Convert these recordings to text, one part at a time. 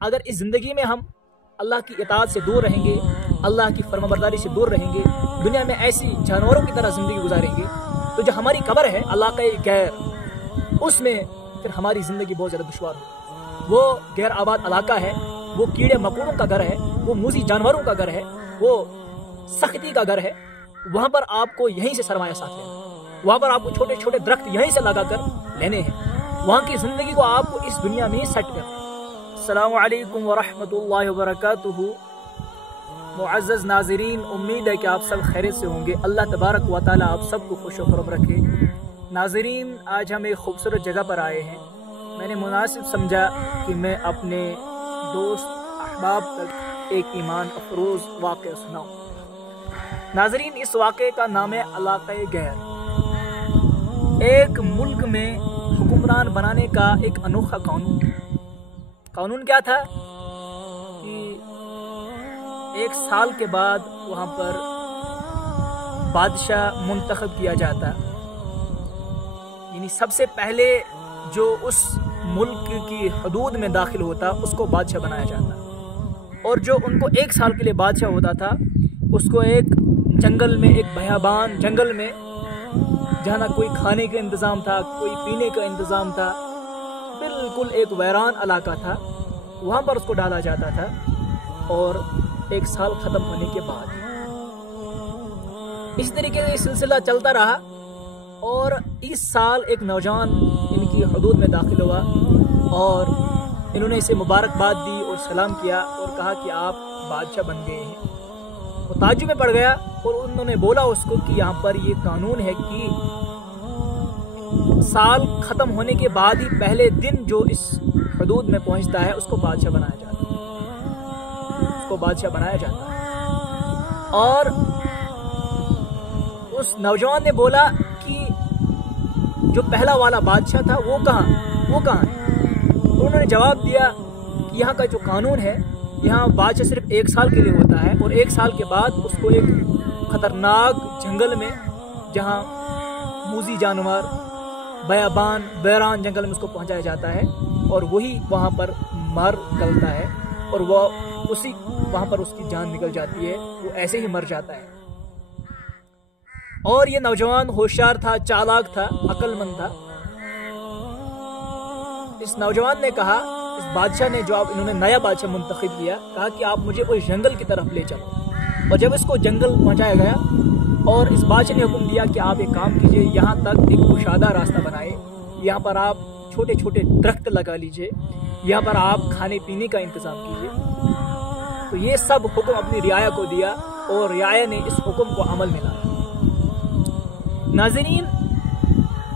अगर इस ज़िंदगी में हम अल्लाह की इताअत से दूर रहेंगे, अल्लाह की फरमाबरदारी से दूर रहेंगे, दुनिया में ऐसी जानवरों की तरह ज़िंदगी गुजारेंगे, तो जो हमारी कब्र है अल्लाह का गैर, उसमें फिर हमारी ज़िंदगी बहुत ज़्यादा दुश्वार होगी। वो गैर आबाद इलाका है, वो कीड़े मकोड़ों का घर है, वो मूज़ी जानवरों का घर है, वो सख्ती का घर है। वहाँ पर आपको यहीं से सरमाया साथ लेना, वहाँ पर आपको छोटे छोटे दरख्त यहीं से लगा कर लेने हैं, वहाँ की ज़िंदगी को आपको इस दुनिया में ही सेट करना है। अस्सलामु अलैकुम व रहमतुल्लाहि व बरकातुहू। मुअज़्ज़ज़ नाज़रीन, उम्मीद है कि आप सब खैरियत से होंगे। अल्लाह तबारक व तआला आप सबको खुश व खुर्रम रखे। नाज़रीन, आज हम एक खूबसूरत जगह पर आए हैं। मैंने मुनासिब समझा कि मैं अपने दोस्त अहबाब तक एक ईमान अफरोज़ वाक़या सुनाऊँ। नाज़रीन, इस वाक़े का नाम है इलाक़े गैर। एक मुल्क में हुक्मरान बनाने का एक अनोखा कानून क्या था कि एक साल के बाद वहाँ पर बादशाह मुंतखब किया जाता, यानी सबसे पहले जो उस मुल्क की हदूद में दाखिल होता उसको बादशाह बनाया जाता, और जो उनको एक साल के लिए बादशाह होता था उसको एक जंगल में, एक बयाबान जंगल में, जहाँ ना कोई खाने का इंतज़ाम था, कोई पीने का इंतज़ाम था, बिल्कुल एक वैरान इलाका था, वहाँ पर उसको डाला जाता था। और एक साल ख़त्म होने के बाद इस तरीके से सिलसिला चलता रहा, और इस साल एक नौजवान इनकी हदूद में दाखिल हुआ और इन्होंने इसे मुबारकबाद दी और सलाम किया और कहा कि आप बादशाह बन गए हैं। वो ताज्जुब में पड़ गया और उन्होंने बोला उसको कि यहाँ पर ये कानून है कि साल ख़त्म होने के बाद ही पहले दिन जो इस हदूद में पहुँचता है उसको बादशाह बनाया जाता है, और उस नौजवान ने बोला कि जो पहला वाला बादशाह था वो कहाँ है। उन्होंने जवाब दिया कि यहाँ का जो कानून है, यहाँ बादशाह सिर्फ एक साल के लिए होता है, और एक साल के बाद उसको एक ख़तरनाक जंगल में, जहाँ मूज़ी जानवर, बयाबान, बैरान जंगल में उसको पहुँचाया जाता है, और वही वहाँ पर मर गलता है, और वहाँ पर उसकी जान निकल जाती है, वो ऐसे ही मर जाता है। और ये नौजवान होशियार था, चालाक था, अक्लमंद था। इस नौजवान ने कहा, इस बादशाह ने, जो आप इन्होंने नया बादशाह मुंतखब किया, कहा कि आप मुझे उस जंगल की तरफ ले चलो। और जब इसको जंगल पहुंचाया गया और इस बादशाह ने हुक्म दिया कि आप एक काम कीजिए, यहाँ तक एक कुशादा रास्ता बनाए, यहाँ पर आप छोटे छोटे दरख्त लगा लीजिए, यहाँ पर आप खाने पीने का इंतज़ाम कीजिए। तो ये सब हुक्म अपनी रियाया को दिया और रियाया ने इस हुक्म को अमल में लाया। नाज़रीन,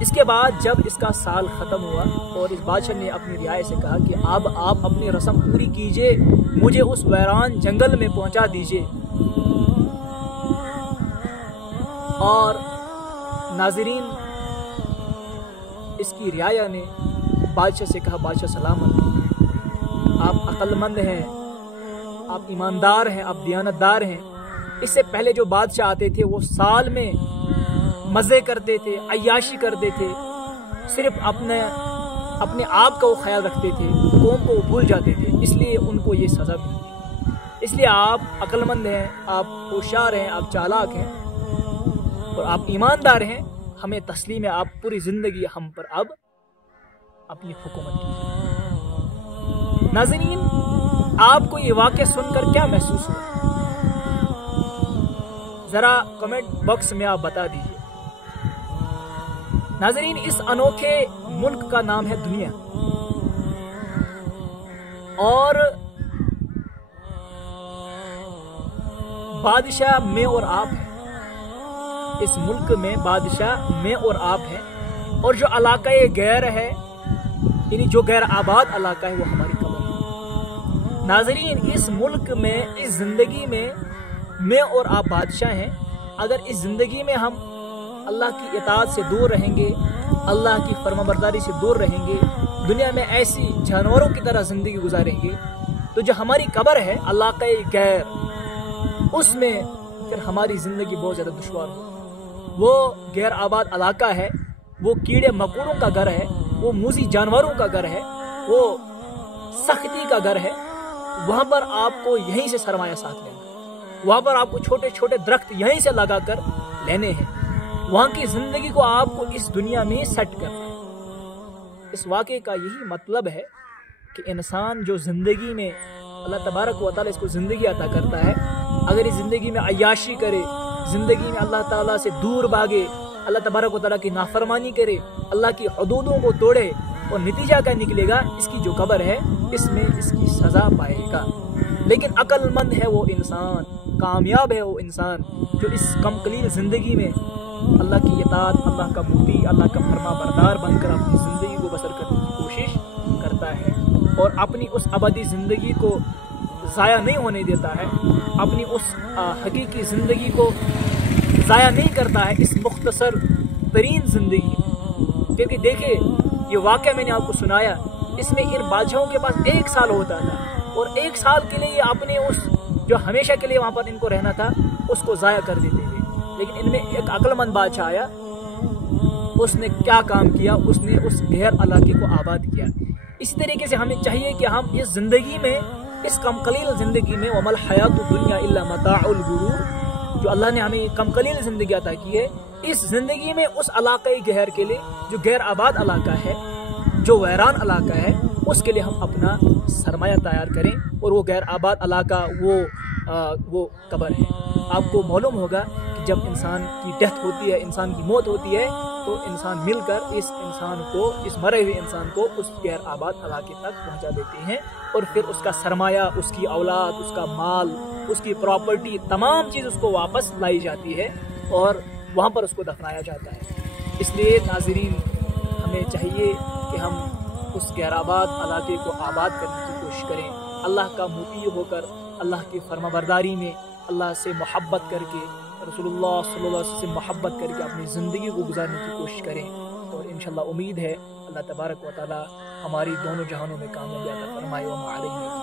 इसके बाद जब इसका साल ख़त्म हुआ और इस बादशाह ने अपनी रियाया से कहा कि अब आप अपनी रस्म पूरी कीजिए, मुझे उस वैरान जंगल में पहुंचा दीजिए। और नाज़रीन, इसकी रियाया ने बादशाह से कहा, बादशाह सलामत, आप अक्लमंद हैं, आप ईमानदार हैं, आप दियानतदार हैं। इससे पहले जो बादशाह आते थे वो साल में मज़े करते थे, अय्याशी करते थे, सिर्फ अपने आप का वो ख्याल रखते थे, कौम को भूल जाते थे, इसलिए उनको ये सज़ा मिली। इसलिए आप अक्लमंद हैं, आप होशियार हैं, आप चालाक हैं और आप ईमानदार हैं। हमें तस्लीम है, आप पूरी ज़िंदगी हम पर अब अपनी हुकूमत कीजिए। नाज़रीन, आपको ये वाक़या सुनकर क्या महसूस हुआ, ज़रा कमेंट बॉक्स में आप बता दीजिए। नाज़रीन, इस अनोखे मुल्क का नाम है दुनिया, और बादशाह मैं और आप हैं। इस मुल्क में बादशाह मैं और आप हैं, और जो इलाका गैर है, यानी जो गैर आबाद इलाका है, वो हमारी कब्र है। नाज़रीन, इस मुल्क में, इस ज़िंदगी में मैं और आप बादशाह हैं। अगर इस ज़िंदगी में हम अल्लाह की इताअत से दूर रहेंगे, अल्लाह की फरमाबरदारी से दूर रहेंगे, दुनिया में ऐसी जानवरों की तरह ज़िंदगी गुजारेंगे, तो जो हमारी कब्र है इलाक़ा गैर, उसमें फिर हमारी ज़िंदगी बहुत ज़्यादा दुश्वार हो। वो गैर आबाद इलाका है, वो कीड़े मकोड़ों का घर है, वो मूज़ी जानवरों का घर है, वो सख्ती का घर है, وہاں پر آپ کو یہیں سے سرمایہ ساتھ لینا، وہاں پر آپ کو چھوٹے چھوٹے درخت یہیں سے لگا کر لینے ہیں، وہاں کی زندگی کو آپ کو اس دنیا میں سیٹ کرنا ہے۔ اس واقعے کا یہی مطلب ہے کہ انسان جو زندگی میں اللہ تبارک و تعالیٰ اس کو زندگی عطا کرتا ہے، اگر اس زندگی میں عیاشی کرے، زندگی میں اللہ تعالیٰ سے دور بھاگے، اللہ تبارک و تعالیٰ کی نافرمانی کرے، اللہ کی حدودوں کو توڑے، اور نتیجہ کیا نکلے گا؟ اس کی جو قبر ہے اس میں اس کی سزا پائے گا۔ لیکن عقل مند ہے وہ انسان، کامیاب ہے وہ انسان جو اس کم قلیل زندگی میں اللہ کی اطاعت، اللہ کا مطیع، اللہ کا فرما بردار بن کر اپنی زندگی کو بسر کرنے کی کوشش کرتا ہے، اور اپنی اس ابدی زندگی کو ضائع نہیں ہونے دیتا ہے، اپنی اس حقیقی زندگی کو ضائع نہیں کرتا ہے اس مختصر ترین زندگی میں۔ کیونکہ دیکھیں، یہ واقعہ میں نے آپ کو سنایا، اس میں ان بادشاہوں کے پاس 1 سال ہوتا تھا، اور 1 سال کے لیے یہ اپنے اس جو ہمیشہ کے لیے وہاں پر ان کو رہنا تھا اس کو ضائع کر دیتے تھے۔ لیکن ان میں ایک عقل مند بادشاہ آیا، اس نے کیا کام کیا؟ اس نے اس غیر علاقے کو آباد کیا۔ اسی طریقے سے ہمیں چاہیے کہ ہم اس زندگی میں، اس کم قلیل زندگی میں، وَمَا الْحَيَاةُ الدُّنْيَا إِلَّا مَتَاعُ الْغُرُورِ، جو اللہ نے ہمیں کم قلیل زندگی عطا کی ہے، اس زندگی میں اس علاقے غیر کے لیے جو غیر آباد علاقہ ہے، جو ویران علاقہ ہے، اس کے لیے ہم اپنا سرمایہ تیار کریں، اور وہ غیر آباد علاقہ وہ قبر ہے۔ آپ کو معلوم ہوگا کہ جب انسان کی ڈیتھ ہوتی ہے، انسان کی موت ہوتی ہے، تو انسان مل کر اس انسان کو، اس مرے ہوئے انسان کو اس غیر آباد علاقے تک پہنچا دیتے ہیں، اور پھر اس کا سرمایہ، اس کی اولاد، اس کا مال، اس کی پراپرٹی، تمام چیز اس کو واپس لائی جاتی ہے، اور وہاں پر اس کو دفنایا جاتا ہے۔ اس لیے ناظرین، ہمیں چاہیے کہ ہم اس غیر آباد علاقے کو آباد کرنے کی کوشش کریں، اللہ کا مطیع ہو کر، اللہ کی فرما برداری میں، اللہ سے محبت کر کے، رسول اللہ صلی اللہ علیہ وسلم سے محبت کر کے اپنی زندگی کو گزارنے کی کوشش کریں، اور انشاءاللہ امید ہے اللہ تبارک و تعالی ہماری دونوں جہانوں میں کامیابی عطا فرمائے۔ وما علیہ